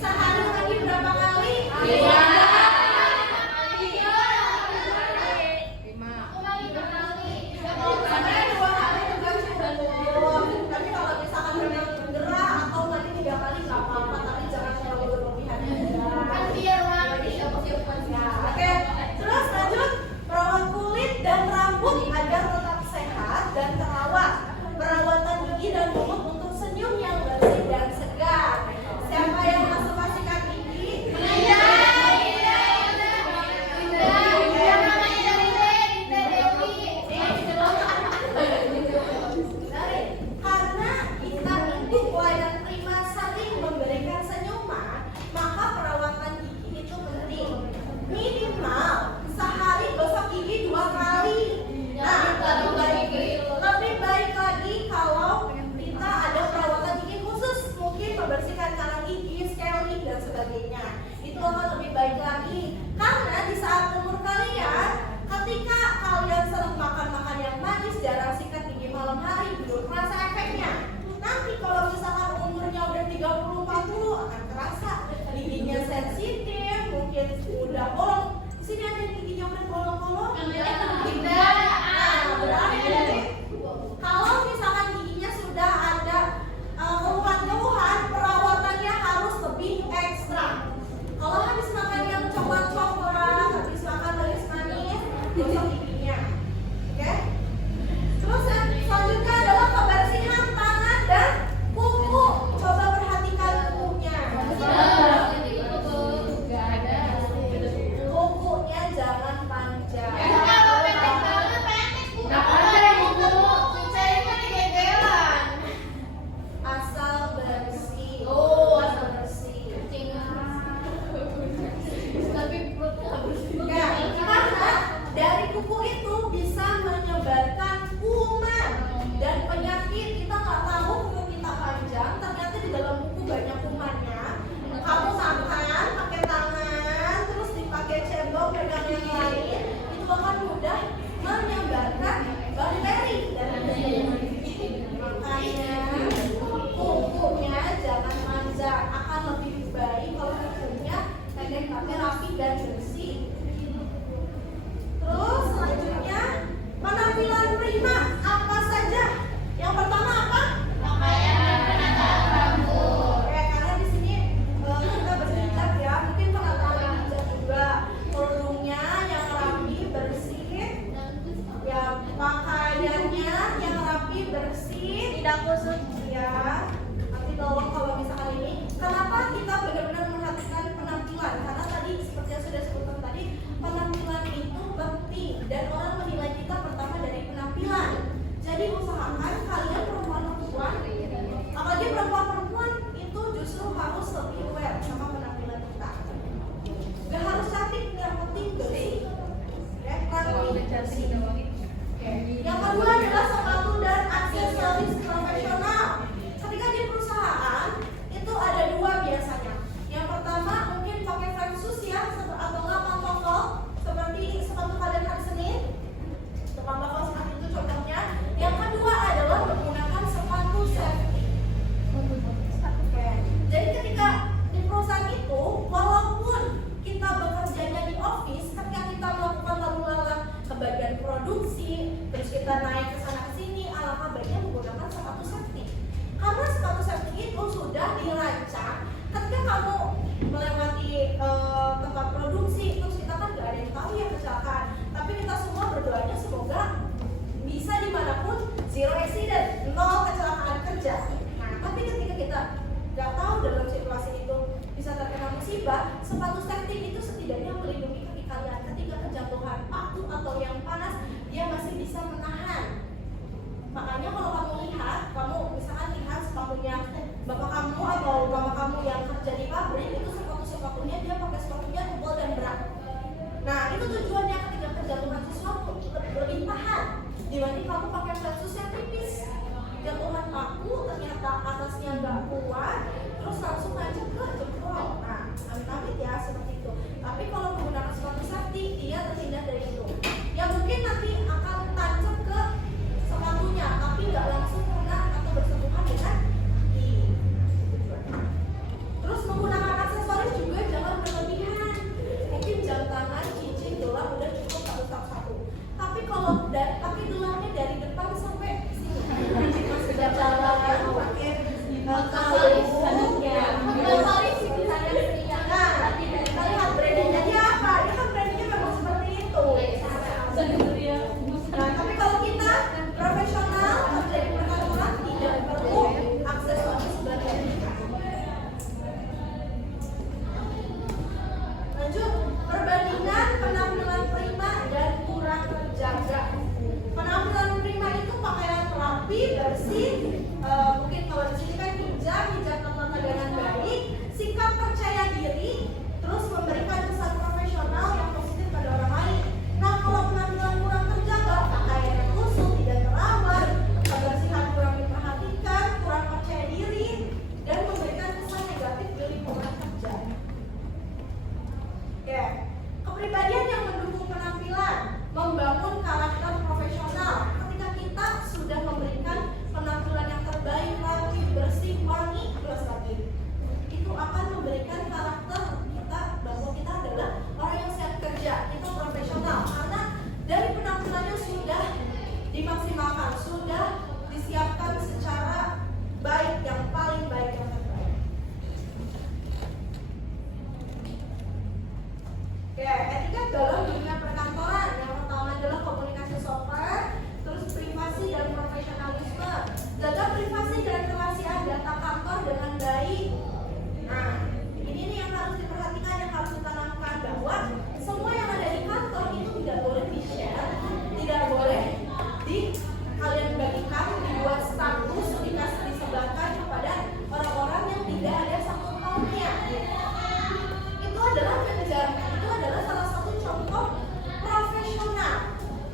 Sehari mandi berapa kali? Sebenarnya 2 kali juga cukup. Tapi kalau misalkan memang gerah atau mandi 3 kali nggak apa-apa, tapi jangan terlalu berlebihan aja. Ya, oke. Terus lanjut, perawat kulit dan rambut agar tetap sehat dan terawat. Perawatan gigi dan mulut untuk senyum yang bersih dan segar. Siapa yang masuk sikat gigi? Karena kita itu pelayan prima saling memberikan senyuman, maka perawatan gigi itu penting. Minimal sehari gosok gigi 2 kali. Nah, lebih baik lagi kalau kita ada perawatan gigi khusus, mungkin membersihkan kanal gigi, scaling dan sebagainya. Itu akan lebih baik lagi. Karena di saat umur kalian, ketika kalian sering makan yang manis, jarang sikat gigi malam hari, belum terasa efeknya. Nanti kalau misalkan umurnya udah 30-40 akan terasa giginya sensitif, mungkin udah bolong. Di sini ada giginya udah bolong-bolong. Nah, berarti kalau misalkan giginya sudah ada keluhan-keluhan, perawatannya harus lebih ekstra. Kalau habis makan yang coklat-coklat, habis makan manis-manis, gosok giginya. Oke? Terus yang selanjutnya adalah kebersihan tangan dan kuku. Coba perhatikan kukunya. Kukunya jangan panjang. Asal bersih. Asal bersih. Ya, karena dari kuku itu bisa menyebarkan kuman dan penyakit. Kita nggak tahu kuku kita panjang, ternyata di dalam kuku banyak kumannya. Kamu makan pakai tangan, terus dipakai cendol, pegang yang lain, itu akan mudah menyebarkan bakteri dan makanya kukunya jangan panjang, akan lebih baik kalau kukunya pendek tapi rapi dan bersih. Terus selanjutnya penampilan prima apa saja? Yang pertama apa? Karena di sini kita berhijab ya, mungkin penataan hijab juga. Kerudungnya yang rapi bersih, ya pakaiannya yang rapi bersih, tidak kusut ya. Nanti tolong kalau misalkan ini, kenapa kita benar-benar memperhatikan penampilan? Karena tadi seperti yang sudah disebutkan tadi, penampilan itu penting dan orang menilai kita pertama dari penampilan. Jadi usahakan kalian perempuan-perempuan, apalagi perempuan-perempuan itu justru harus lebih aware sama penampilan kita. Gak harus cantik, yang penting bersih. Ya, rapi, bersih. Yang kedua adalah sepatu dan aksesoris profesional. Ketika di perusahaan itu ada 2 biasanya. Yang pertama mungkin pakai flat shoes ya, atau nggak pantofel seperti sepatu kalian hari Senin. Pantofel seperti itu contohnya. Yang kedua adalah menggunakan sepatu safety. Oke. Jadi ketika di perusahaan itu, walaupun kita bekerjanya di office, ketika kita melakukan lalu lalang ke bagian produksi, terus kita naik ke sana ke sini, alangkah baiknya menggunakan sepatu safety. Karena sepatu safety itu sudah dirancang ketika kamu melewati tempat produksi, terus kita kan gak ada yang tahu ya kecelakaan. Tapi kita semua berdoanya semoga bisa dimanapun zero accident, 0 kecelakaan kerja. Nah, tapi ketika kita gak tahu dalam situasi itu bisa terkena musibah, sepatu safety itu setidaknya melindungi kaki kalian ketika kejatuhan paku atau yang panas, dia masih bisa menahan. Makanya kalau kamu lihat, kamu misalkan lihat sepatunya bapak kamu atau mama kamu yang kerja di pabrik, itu sepatunya dia pakai sepatunya tebal dan berat. Nah, itu tujuannya ketika kejatuhan sesuatu lebih tahan dibanding kamu pakai flat shoes yang tipis. Jatuhan paku ternyata atasnya nggak kuat, terus langsung nancep ke jempol. Nah, amit-amit ya seperti itu. Tapi kalau menggunakan sepatu safety, dia terhindar dari itu. Ya mungkin nanti akan tancap ke sepatunya, tapi nggak langsung kena atau bersentuhan dengan di. Terus menggunakan Lanjut, perbandingan penampilan prima dan kurang terjaga. Penampilan prima itu pakaian rapi, bersih, mungkin kalau di sini kan hijab tanpa dengan baik, sikap percaya diri, terus memberikan kesan profesional yang positif pada orang lain. Nah, kalau penampilan kurang terjaga, pakaian yang kusut, tidak terawat, kebersihan kurang diperhatikan, kurang percaya diri, dan memberikan kesan negatif di lingkungan kerja. Oke, kepribadian yang mendukung penampilan, membangun karakter profesional. Ketika kita sudah memberikan penampilan yang terbaik, rapi, bersih, wangi, plus lagi, itu akan memberikan karakter kita bahwa kita adalah orang yang siap kerja, kita profesional, karena dari penampilannya sudah dimaksimalkan, sudah disiapkan secara baik, yang paling baik, yang terbaik. Oke, etika dalam dunia perkantoran. Yang pertama adalah komunikasi sopan, terus privasi dan profesionalisme. Jaga privasi dan kerahasiaan data kantor dengan baik. Nah, ini nih yang harus diperhatikan, yang harus ditanamkan, bahwa semua yang ada di kantor itu tidak boleh di-share, tidak boleh kalian bagikan, dibuat status, dikasih disebarkan kepada orang-orang yang tidak ada sangkut pautnya. Itu adalah salah satu contoh profesional.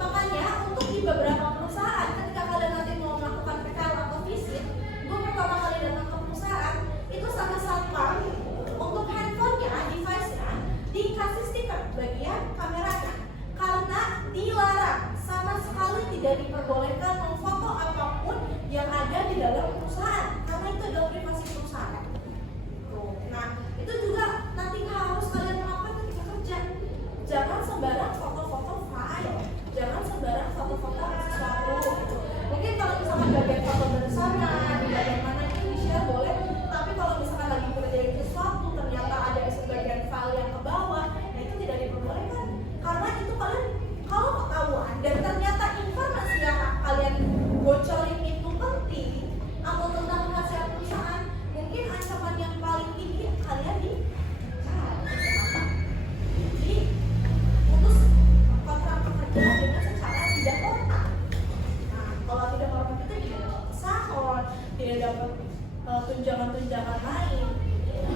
Makanya untuk di beberapa perusahaan, ketika kalian nanti mau melakukan PKL atau visit, gue pertama kali datang ke perusahaan itu sama satpam untuk handphonenya, device-nya dikasih stiker bagian kameranya, karena dilarang, sama sekali tidak diperbolehkan memfoto apapun yang ada di dalam perusahaan, karena itu adalah privasi perusahaan. Nah, itu juga nanti harus kalian lakukan ketika kerja. Jangan sembarang foto-foto file, jangan sembarang foto-foto sesuatu. Mungkin kalau misalkan bagian foto bersama, di bagian mana itu di-share boleh, tapi kalau misalkan lagi kerjain sesuatu, ternyata ada sebagian file yang ke bawah, nah itu tidak diperbolehkan. Karena itu kalian kalau ketahuan dan ternyata informasi yang kalian bocorin itu penting atau tentang rahasia perusahaan, mungkin ancaman yang paling tinggi kalian diputus kontrak pekerjaan dengan secara tidak hormat. Nah, kalau tidak hormat itu tidak dapat pesangon, tidak dapat tunjangan-tunjangan lain.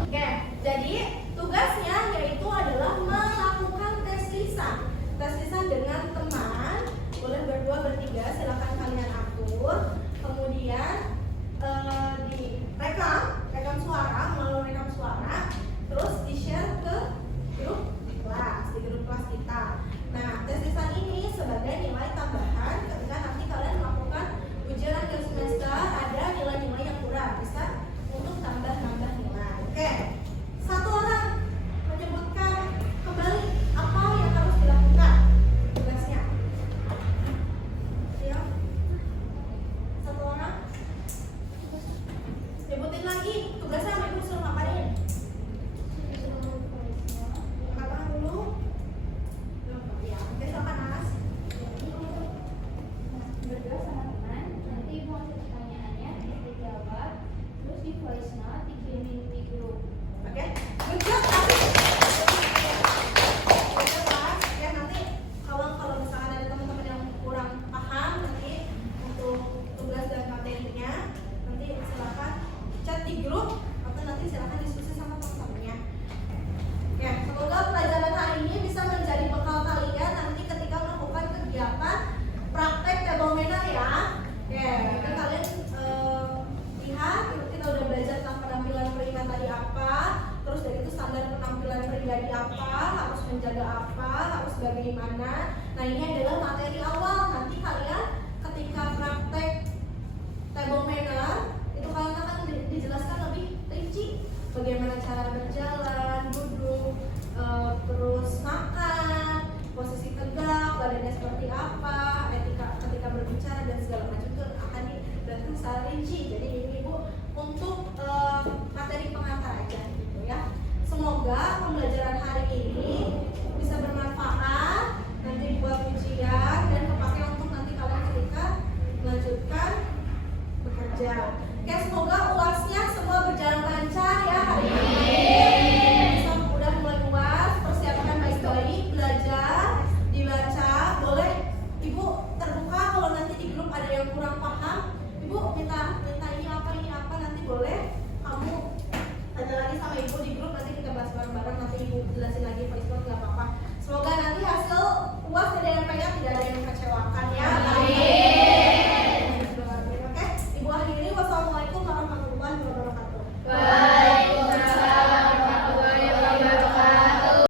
Oke, jadi tugasnya yaitu adalah melakukan tes lisan. Tes lisan dengan teman, boleh berdua, bertiga, silakan kalian atur. Kemudian rekam suara, melalui rekam suara, terus di-share ke grup kelas kita. Nah, tes lisan ini sebagai nilai tambahan ketika nanti kalian melakukan ujian akhir semester, ada nilai-nilai yang kurang, bisa untuk tambah-tambah nilai. Oke, satu orang menyebutkan kembali apa yang harus dilakukan tugasnya. Siap? Satu orang sebutin lagi tugasnya, sama ibu suruh ngapain? Katakan dulu. Ya, oke, silakan Mas. Berdua sama teman, nanti ibu ngasih pertanyaannya, kita jawab, terus di voice note dikirimin di grup. Oke, good job. Ya, nanti kalau misalkan ada teman-teman yang kurang paham nanti untuk tugas dan materinya, nanti silakan chat di grup atau nanti silakan diskusi sama teman-temannya. Ya, semoga pelajaran hari ini bisa menjadi bekal kalian nanti ketika melakukan kegiatan praktek table manner ya. Oke, kita kalian lihat kita udah belajar tentang penampilan prima tadi apa, terus dari itu standar penampilan pribadi apa, harus menjaga apa, harus bagaimana. Nah, ini adalah materi awal. Nanti kalian ketika praktek table manner itu kalian akan dijelaskan lebih rinci bagaimana cara berjalan, duduk, terus makan, posisi tegak, badannya seperti apa, etika ketika berbicara dan segala macam itu akan dijelaskan secara rinci. Jadi ini ibu untuk materi pengantar aja gitu ya. Semoga pembelajaran hari ini